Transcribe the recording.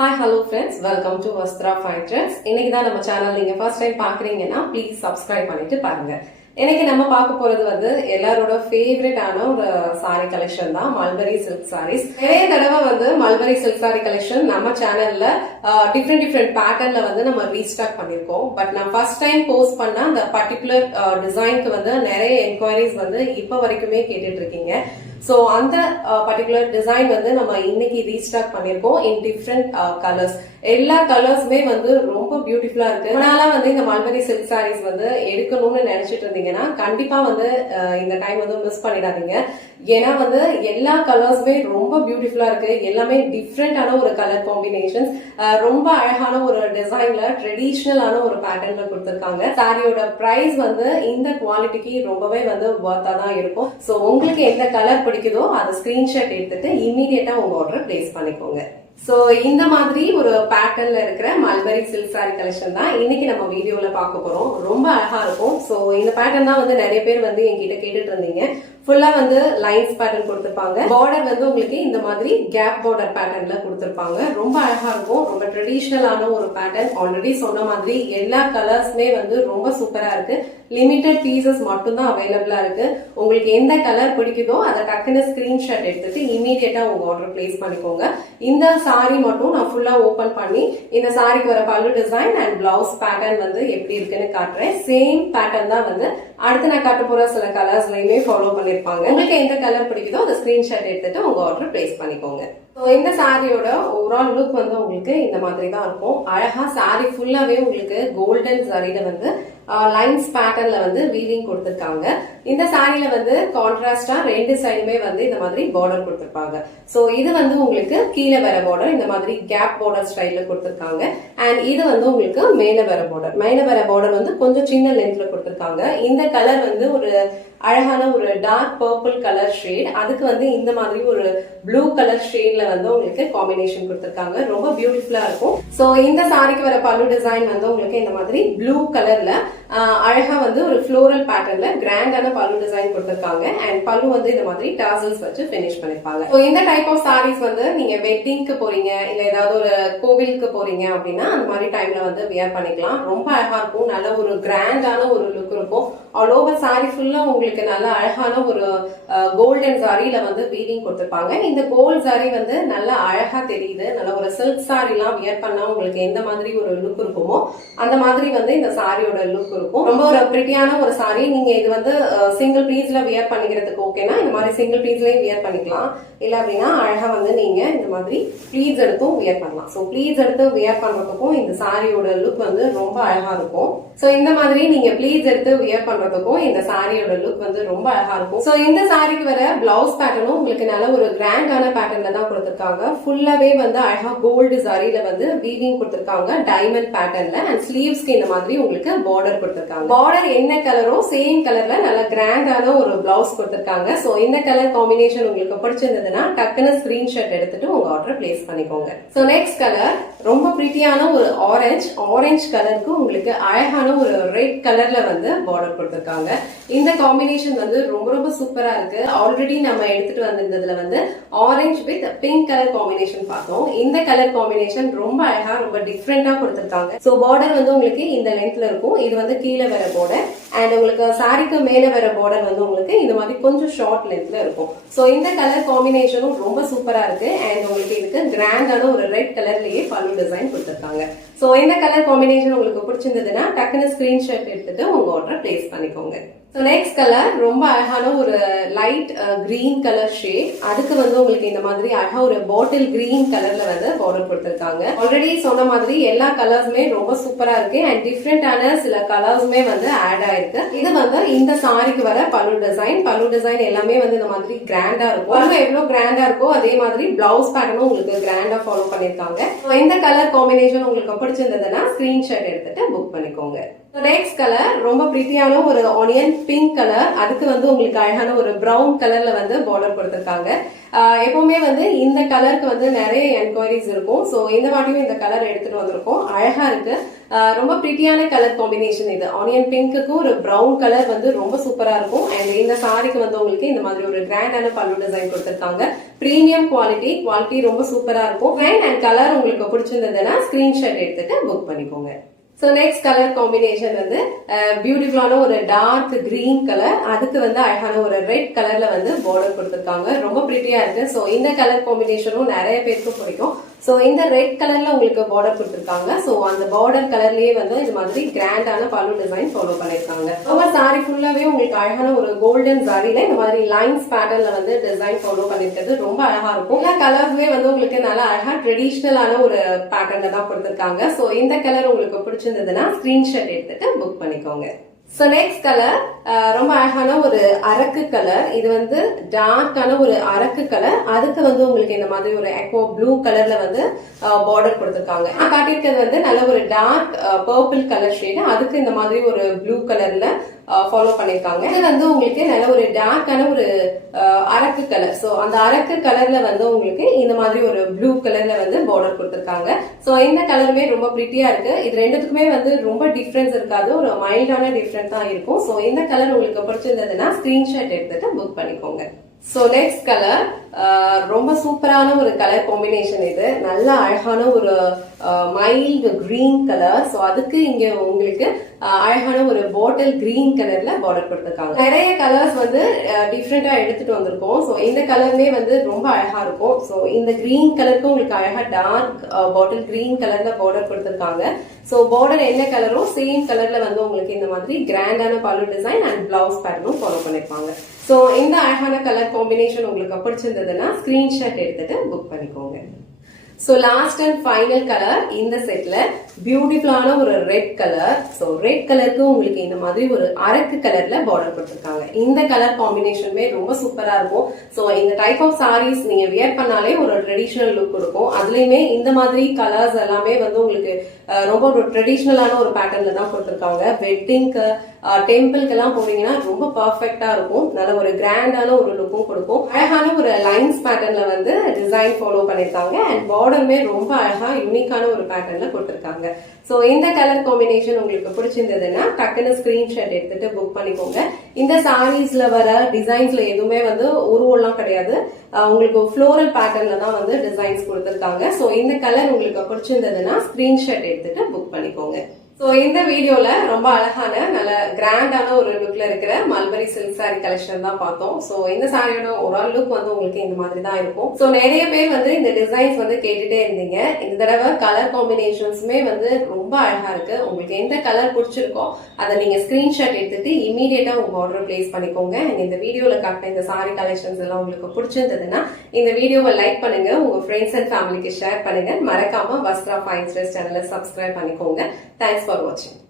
Hi, hello friends. Welcome to Vastra Fine Trends. இன்னைக்கு தான் நம்ம சேனல் நீங்க ஃபர்ஸ்ட் டைம் பாக்குறீங்கன்னா ப்ளீஸ் சப்ஸ்கிரைப் பண்ணிட்டு பாருங்க. இன்னைக்கு நம்ம பார்க்க போறது வந்து எல்லாரோட ஃபேவரட்டான ஒரு சாரி கலெக்ஷன் தான் மல்பரி சில்க் சாரீஸ். நிறைய தடவை வந்து மல்பரி சில்க் சாரி கலெக்ஷன் நம்ம சேனல்ல டிஃப்ரெண்ட் பேட்டர்ன்ல வந்து நம்ம ரீஸ்டாக் பண்ணிருக்கோம். பட் நான் ஃபர்ஸ்ட் டைம் போஸ்ட் பண்ண அந்த பர்டிகுலர் டிசைனுக்கு வந்து நிறைய என்கொயரிஸ் வந்து இப்ப வரைக்குமே கேட்டுட்டு இருக்கீங்க. சோ அந்த பர்டிகுலர் டிசைன் வந்து நம்ம இன்னைக்கு ரீஸ்டாக் பண்ணிருக்கோம் இன் டிஃப்ரெண்ட் கலர்ஸ். எல்லா கலர்ஸுமே வந்து ரொம்ப பியூட்டிஃபுல்லா இருக்கு. அதனால வந்து இந்த மல்பரி சில்க் சாரீஸ் வந்து எடுக்கணும்னு நினைச்சிட்டு இருந்தீங்கன்னா கண்டிப்பா வந்து இந்த டைம் வந்து மிஸ் பண்ணிடாதீங்க. ஏன்னா வந்து எல்லா கலர்ஸுமே ரொம்ப பியூட்டிஃபுல்லா இருக்கு. எல்லாமே டிஃப்ரெண்டான ஒரு கலர் காம்பினேஷன்ஸ், ரொம்ப அழகான ஒரு டிசைன்ல ட்ரெடிஷனலான ஒரு பேட்டர்ன்ல கொடுத்திருக்காங்க. சாரியோட பிரைஸ் வந்து இந்த குவாலிட்டிக்கு ரொம்பவே வந்து வர்த்தா தான் இருக்கும். சோ உங்களுக்கு எந்த கலர் பிடிக்குதோ அதை ஸ்கிரீன்ஷாட் எடுத்துட்டு இமீடியட்டா உங்க ஆர்டர் பிளேஸ் பண்ணிக்கோங்க. சோ இந்த மாதிரி ஒரு பேட்டர்ன்ல இருக்கிற மல்பரி சில்க் சாரி கலெக்ஷன் தான் இன்னைக்கு நம்ம வீடியோல பார்க்க போறோம். ரொம்ப அழகா இருக்கும். சோ இந்த பேட்டர்ன் தான் வந்து நிறைய பேர் வந்து என்கிட்ட கேட்டுட்டு இருந்தீங்க. ஃபுல்லா வந்து லைன்ஸ் பேட்டர்ன் கொடுத்திருப்பாங்க. பார்டர் வந்து உங்களுக்கு இந்த மாதிரி கேப் பார்டர் பேட்டர்ன்ல கொடுத்திருப்பாங்க. ரொம்ப அழகா இருக்கும். ரொம்ப ட்ரெடிஷனலான ஒரு பேட்டர்ன். ஆல்ரெடி சொன்ன மாதிரி எல்லா கலர்ஸ்மே வந்து ரொம்ப சூப்பரா இருக்கு. லிமிடெட் பீசஸ் மட்டும் தான் அவைலபிளா இருக்கு. உங்களுக்கு எந்த கலர் பிடிக்குதோ அதை டக்குன்னு ஸ்கிரீன்ஷாட் எடுத்துட்டு இமீடியட்டா உங்க ஆர்டர் பிளேஸ் பண்ணிக்கோங்க. இந்த சாரி மட்டும் நான் ஃபுல்லா ஓபன் பண்ணி இந்த சாரிக்கு வர பல்லு டிசைன் அண்ட் பிளவுஸ் பேட்டர்ன் வந்து எப்படி இருக்குன்னு காட்டுறேன். சேம் பேட்டர்ன் தான் வந்து அடுத்து நான் காட்ட போற சில கலர்ஸ்லயுமே ஃபாலோ பண்ணிருப்பாங்க. உங்களுக்கு எந்த கலர் பிடிக்குதோ அதை ஸ்கிரீன்ஷாட் எடுத்துட்டு உங்க ஆர்டர் பிளேஸ் பண்ணிக்கோங்க. இந்த சாரியோட ஓவரால் லுக் வந்து உங்களுக்கு இந்த மாதிரி தான் இருக்கும். அழகா சாரி ஃபுல்லாவே உங்களுக்கு கோல்டன் சாரியில வந்து லைன்ஸ் பேட்டர்ன்ல வந்து வீவிங் கொடுத்திருக்காங்க. இந்த சாரியில வந்து கான்ட்ராஸ்டா ரெண்டு சைடுமே வந்து இந்த மாதிரி பார்டர் கொடுத்திருப்பாங்க. சோ இது வந்து உங்களுக்கு கீழே வர பார்டர் இந்த மாதிரி கேப் பார்டர் ஸ்டைல்ல கொடுத்திருக்காங்க. அண்ட் இது வந்து உங்களுக்கு மேல வர பார்டர். மேல வர பார்டர் வந்து கொஞ்சம் சின்ன லென்த்ல கொடுத்திருக்காங்க. இந்த கலர் வந்து ஒரு அழகான ஒரு டார்க் பர்பிள் கலர் ஷேட், அதுக்கு வந்து இந்த மாதிரி ஒரு ப்ளூ கலர் ஷேட்ல வந்து உங்களுக்கு காம்பினேஷன் கொடுத்திருக்காங்க. ரொம்ப பியூட்டிஃபுல்லா இருக்கும். சோ இந்த சாரிக்கு வர பல்லு டிசைன் வந்து உங்களுக்கு இந்த மாதிரி ப்ளூ கலர்ல அழகா வந்து ஒரு ஃப்ளோரல் பேட்டர்ன்ல கிராண்டான பல்லு டிசைன் கொடுத்திருக்காங்க. அண்ட் பல்லு வந்து இந்த மாதிரி டாசல்ஸ் வச்சு பினிஷ் பண்ணிருப்பாங்க. சோ இந்த டைப் ஆஃப் சாரீஸ் வந்து நீங்க வெட்டிங்க்கு போறீங்க இல்ல ஏதாவது ஒரு கோவிலுக்கு போறீங்க அப்படின்னா அந்த மாதிரி டைம்ல வந்து வியர் பண்ணிக்கலாம். ரொம்ப அழகா இருக்கும். நல்ல ஒரு கிராண்டான ஒரு லுக் இருக்கும். ஆல் ஓவர் சாரி ஃபுல்லா உங்களுக்கு நல்ல அழகான ஒரு கோல்டன் சாரியில வந்து வீவிங் கொடுத்திருப்பாங்க. இந்த கோல்ட் சாரி வந்து நல்ல அழகா தெரியுது. நல்ல ஒரு சில்க் சாரி எல்லாம் வியர் பண்ணா உங்களுக்கு எந்த மாதிரி ஒரு லுக் இருக்குமோ அந்த மாதிரி வந்து இந்த சாரியோட லுக் இருக்கும். ரொம்ப ஒரு பிரிட்டியான ஒரு சாரி. நீங்க இது வந்து சிங்கிள் பீஸ்ல வியர் பண்ணிக்கிறதுக்கு ஓகேனா இந்த மாதிரி சிங்கிள் பீஸ்லயும் வியர் பண்ணிக்கலாம். இல்ல அப்படின்னா அழகா வந்து நீங்க இந்த மாதிரி ப்ளீட்ஸ் எடுத்தும் வியர் பண்ணலாம். சோ ப்ளீட்ஸ் எடுத்து வியர் பண்றதுக்கும் இந்த சாரியோட லுக் வந்து ரொம்ப அழகா இருக்கும். சோ இந்த மாதிரி நீங்க ப்ளீட்ஸ் எடுத்து வியர் பண்றதுக்கும் இந்த சாரியோட லுக் வந்து ரொம்ப அழகா இருக்கும். சோ இந்த சாரிக்கு வர பிளவுஸ் பேட்டர்னும் உங்களுக்கு நல்ல ஒரு கிராண்டான பேட்டர்ன்ல தான் கொடுத்திருக்காங்க. ஃபுல்லாவே வந்து அழகா கோல்டு சாரியில வந்து வீவிங் கொடுத்திருக்காங்க டைமண்ட் பேட்டர்ன்ல. அண்ட் ஸ்லீவ்ஸ்க்கு இந்த மாதிரி உங்களுக்கு பார்டர் கொடுத்திருக்காங்க. பார்டர் என்ன கலரோ சேம் கலர்ல நல்ல கிராண்டான ஒரு பிளவுஸ் கொடுத்திருக்காங்க. சோ இந்த கலர் காம்பினேஷன் உங்களுக்கு பிடிச்சிருந்ததுன்னா டக்குன்னு ஸ்கிரீன்ஷாட் எடுத்துட்டு உங்க ஆர்டர் பிளேஸ் பண்ணிக்கோங்க. சோ நெக்ஸ்ட் கலர் ரொம்ப பிரிட்டியான ஒரு ஆரஞ்சு கலருக்கு உங்களுக்கு அழகான ஒரு ரெட் கலர்ல வந்து பார்டர் கொடுத்திருக்காங்க. இந்த காம்பினேஷன் வந்து ரொம்ப ரொம்ப சூப்பரா இருக்கு. ஆல்ரெடி நம்ம எடுத்துட்டு வந்திருந்ததுல வந்து orange with pink colour combination பார்த்தோம். இந்த கலர் காம்பினேஷன் ரொம்ப அழகா ரொம்ப டிஃப்ரெண்டா கொடுத்திருக்காங்க. சோ பார்டர் வந்து உங்களுக்கு இந்த லென்த்ல இருக்கும். இது வந்து கீழே வர பார்டர் அண்ட் உங்களுக்கு சாரிக்கு மேல வர பார்டர் வந்து உங்களுக்கு இந்த மாதிரி கொஞ்சம் ஷார்ட் லென்த்ல இருக்கும். சோ இந்த கலர் காம்பினேஷனும் ரொம்ப சூப்பரா இருக்கு. அண்ட் உங்களுக்கு இதுக்கு கிராண்டான ஒரு ரெட் கலர்லயே பல்லு டிசைன் கொடுத்திருக்காங்க. சோ இந்த கலர் காம்பினேஷன் உங்களுக்கு பிடிச்சிருந்ததுன்னா டக்குன்னு ஸ்கிரீன்ஷாட் எடுத்துட்டு உங்க ஆர்டர் பிளேஸ் பண்ணிக்கோங்க. சோ நெக்ஸ்ட் கலர் ரொம்ப அழகான ஒரு லைட் கிரீன் கலர் ஷேட், அதுக்கு வந்து உங்களுக்கு இந்த மாதிரி அழகா ஒரு பாட்டில் கிரீன் கலர்ல வந்து பார்டர் கொடுத்திருக்காங்க. ஆல்ரெடி சொன்ன மாதிரி எல்லா கலர்ஸுமே ரொம்ப சூப்பரா இருக்கு. அண்ட் டிஃப்ரெண்டான சில கலர்ஸுமே வந்து ஆட் ஆயிருக்கு. இது வந்து இந்த சாரிக்கு வர பல்லு டிசைன் எல்லாமே வந்து இந்த மாதிரி கிராண்டா இருக்கும். பல்லு எவ்வளவு கிராண்டா இருக்கோ அதே மாதிரி பிளவுஸ் பேட்டர்னும் உங்களுக்கு கிராண்டா ஃபாலோ பண்ணிருக்காங்க. இந்த கலர் காம்பினேஷன் உங்களுக்கு பிடிச்சிருந்ததுன்னா ஸ்கிரீன்ஷாட் எடுத்துட்டு புக் பண்ணிக்கோங்க. நெக்ஸ்ட் கலர் ரொம்ப பிரிட்டியான ஒரு ஆனியன் பிங்க் கலர், அதுக்கு வந்து உங்களுக்கு அழகான ஒரு பிரவுன் கலர்ல வந்து பார்டர் கொடுத்திருக்காங்க. எப்பவுமே வந்து இந்த கலருக்கு வந்து நிறைய என்கொயரிஸ் இருக்கும். சோ இந்த வாட்டியும் இந்த கலர் எடுத்துட்டு வந்திருக்கோம். அழகா இருக்கு. ரொம்ப பிரிட்டியான கலர் காம்பினேஷன் இது. ஆனியன் பிங்க்கு ஒரு பிரவுன் கலர் வந்து ரொம்ப சூப்பரா இருக்கும். அண்ட் இந்த சாரிக்கு வந்து உங்களுக்கு இந்த மாதிரி ஒரு கிராண்டான பல்லு டிசைன் கொடுத்திருக்காங்க. பிரீமியம் குவாலிட்டி ரொம்ப சூப்பரா இருக்கும். அண்ட் கலர் உங்களுக்கு பிடிச்சிருந்ததுன்னா ஸ்கிரீன்ஷாட் எடுத்துட்டு புக் பண்ணிக்கோங்க. சோ நெக்ஸ்ட் கலர் காம்பினேஷன் வந்து பியூட்டிஃபுல்லான ஒரு டார்க் கிரீன் கலர், அதுக்கு வந்து அழகான ஒரு ரெட் கலர்ல வந்து பார்டர் கொடுத்திருக்காங்க. ரொம்ப பிரிட்டியா இருக்கு. சோ இந்த கலர் காம்பினேஷனும் நிறைய பேருக்கு பிடிக்கும். சோ இந்த ரெட் கலர்ல உங்களுக்கு பார்டர் கொடுத்திருக்காங்க. சோ அந்த பார்டர் கலர்லயே வந்து இந்த மாதிரி கிராண்டான பல்லு டிசைன் ஃபாலோ பண்ணிருக்காங்க. ஓவர் சாரி ஃபுல்லாவே உங்களுக்கு அழகான ஒரு கோல்டன் சாரில இந்த மாதிரி லைன்ஸ் பேட்டர்ன்ல வந்து டிசைன் ஃபாலோ பண்ணிருக்கிறது ரொம்ப அழகா இருக்கும். எல்லா கலர்ஸுமே வந்து உங்களுக்கு நல்லா அழகா ட்ரெடிஷனலான ஒரு பேட்டர்ன்ல தான் கொடுத்திருக்காங்க. சோ இந்த கலர் உங்களுக்கு பிடிச்சிருந்ததுன்னா ஸ்கிரீன்ஷாட் எடுத்துட்டு புக் பண்ணிக்கோங்க. சோ நெக்ஸ்ட் கலர் ரொம்ப அழகான ஒரு அரக்கு கலர். இது வந்து டார்க்கான ஒரு அரக்கு கலர், அதுக்கு வந்து உங்களுக்கு இந்த மாதிரி ஒரு எக்கோ ப்ளூ கலர்ல வந்து பார்டர் கொடுத்திருக்காங்க. காட்டியிருக்கிறது வந்து நல்ல ஒரு டார்க் பர்பிள் கலர் ஷேட், அதுக்கு இந்த மாதிரி ஒரு ப்ளூ கலர்ல ஃபாலோ பண்ணிருக்காங்க. இது வந்து உங்களுக்கு நல்ல ஒரு டார்க்கான ஒரு அரக்கு கலர். சோ அந்த அரக்கு கலர்ல வந்து உங்களுக்கு இந்த மாதிரி ஒரு ப்ளூ கலர்ல வந்து பார்டர் கொடுத்திருக்காங்க. சோ இந்த கலருமே ரொம்ப பிரிட்டியா இருக்கு. இது ரெண்டுத்துக்குமே வந்து ரொம்ப டிஃபரன்ஸ் இருக்காது, ஒரு மைல்டான டிஃபரன்ஸ் தான் இருக்கும். சோ இந்த கலர் உங்களுக்கு பிடிச்சிருந்ததுன்னா ஸ்கிரீன்ஷாட் எடுத்துட்டு புக் பண்ணிக்கோங்க. சோ நெக்ஸ்ட் கலர் ரொம்ப சூப்பரான ஒரு கலர் காம்பினேஷன். இது நல்ல அழகான ஒரு மைல்டு கிரீன் கலர். சோ அதுக்கு இங்க உங்களுக்கு அழகான ஒரு பாட்டில் கிரீன் கலர்ல பார்டர் கொடுத்திருக்காங்க. நிறைய கலர்ஸ் வந்து டிஃப்ரெண்டா எடுத்துட்டு வந்திருக்கோம். சோ இந்த கலருமே வந்து ரொம்ப அழகா இருக்கும். சோ இந்த கிரீன் கலருக்கு உங்களுக்கு அழகா டார்க் பாட்டில் கிரீன் கலர்ல பார்டர் கொடுத்திருக்காங்க. சோ பார்டர் என்ன கலரோ சேம் கலர்ல வந்து உங்களுக்கு இந்த மாதிரி கிராண்டான பல்லு டிசைன் அண்ட் பிளவுஸ் பேட்டர்னும் ஃபாலோ பண்ணிருப்பாங்க. சோ இந்த அழகான கலர் காம்பினேஷன் உங்களுக்கு பிடிச்சிருந்ததுன்னா ஸ்கிரீன்ஷாட் எடுத்துட்டு புக் பண்ணிக்கோங்க. So last and final colour இந்த செட்ல பியூட்டிஃபுல்லான ஒரு ரெட் கலர். சோ ரெட் கலருக்கு உங்களுக்கு இந்த மாதிரி ஒரு அரக்கு கலர்ல பார்டர் கொடுத்திருக்காங்க. இந்த கலர் காம்பினேஷனுமே ரொம்ப சூப்பரா இருக்கும். சோ இந்த டைப் ஆஃப் சாரீஸ் நீங்க வியர் பண்ணாலே ஒரு ட்ரெடிஷனல் லுக் இருக்கும். அதுலயுமே இந்த மாதிரி கலர்ஸ் எல்லாமே வந்து உங்களுக்கு ரொம்ப ஒரு ட்ரெடிஷனலான ஒரு பேட்டர்ன்ல தான் கொடுத்திருக்காங்க. வெட்டிங்க்கு டெம்பிள்க்கு எல்லாம் போனீங்கன்னா ரொம்ப பர்ஃபெக்டா இருக்கும். நல்ல ஒரு கிராண்டான ஒரு லுக்கும் கொடுக்கும். அழகான ஒரு லைன்ஸ் பேட்டர்ன்ல வந்து டிசைன் ஃபாலோ பண்ணிருக்காங்க. அண்ட் பார்டருமே ரொம்ப அழகா யூனிக்கான ஒரு பேட்டர்ன்ல கொடுத்திருக்காங்க. சோ இந்த கலர் காம்பினேஷன் உங்களுக்கு பிடிச்சிருந்ததுன்னா டக்குன்னு ஸ்கிரீன்ஷாட் எடுத்துட்டு புக் பண்ணிக்கோங்க. இந்த சாரீஸ்ல வர டிசைன்ஸ்ல எதுவுமே வந்து உருவெல்லாம் கிடையாது, உங்களுக்கு ஃப்ளோரல் பேட்டர்ன்ல தான் வந்து டிசைன்ஸ் கொடுத்திருக்காங்க. சோ இந்த கலர் உங்களுக்கு பிடிச்சிருந்ததுன்னா ஸ்கிரீன்ஷாட் எடுத்துட்டு புக் பண்ணிக்கோங்க. சோ இந்த வீடியோல ரொம்ப அழகான நல்ல கிராண்டான ஒரு லுக்ல இருக்கிற மல்பரி சில்க் சாரி கலெக்ஷன் தான் பார்த்தோம். சோ இந்த சாரியோட ஓவரால் லுக் வந்து உங்களுக்கு இந்த மாதிரி தான் இருக்கும். சோ நிறைய பேர் வந்து இந்த டிசைன்ஸ் வந்து கேட்டுட்டே இருந்தீங்க. இந்த தடவை கலர் காம்பினேஷன்ஸுமே வந்து ரொம்ப அழகா இருக்கு. உங்களுக்கு எந்த கலர் பிடிச்சிருக்கோ அதை நீங்க ஸ்கிரீன்ஷாட் எடுத்துட்டு இமீடியட்டா உங்க ஆர்டர் பிளேஸ் பண்ணிக்கோங்க. இந்த வீடியோல காட்டின இந்த சாரி கலெக்ஷன்ஸ் எல்லாம் உங்களுக்கு பிடிச்சிருந்ததுன்னா இந்த வீடியோவை லைக் பண்ணுங்க, உங்க ஃப்ரெண்ட்ஸ் அண்ட் ஃபேமிலிக்கு ஷேர் பண்ணுங்க. மறக்காம வஸ்த்ரா ஃபைன் ட்ரெஸ் சேனலை சப்ஸ்கிரைப் பண்ணிக்கோங்க. Thanks for watching.